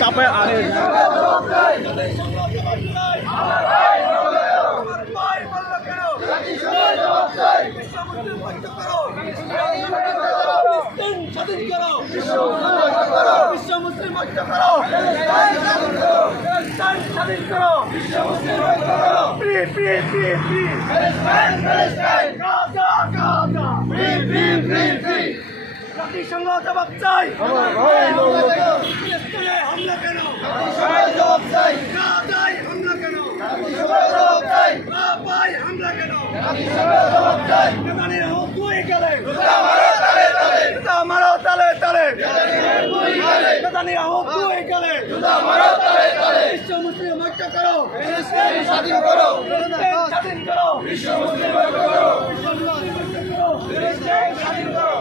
চাপে আরে বিশ্ব মুসলিম ঐক্য করো, স্বাধীন করো, ফ্রি ফ্রি ফ্রি ফ্রি জাতিসংঘ জবাব চাই, হামলা কেন জবাব চাই, হামলা কেন জবাব চাই, হামলা কেন জবাব চাই, দুই গেলে মারো তালে তালে, দুই গেলে বিশ্ব মুসলিম ঐক্য করো, স্বাধীন করো, স্বাধীন করো, বিশ্ব মুসলিম ঐক্য করো, স্বাধীন করো, স্বাধীন করো।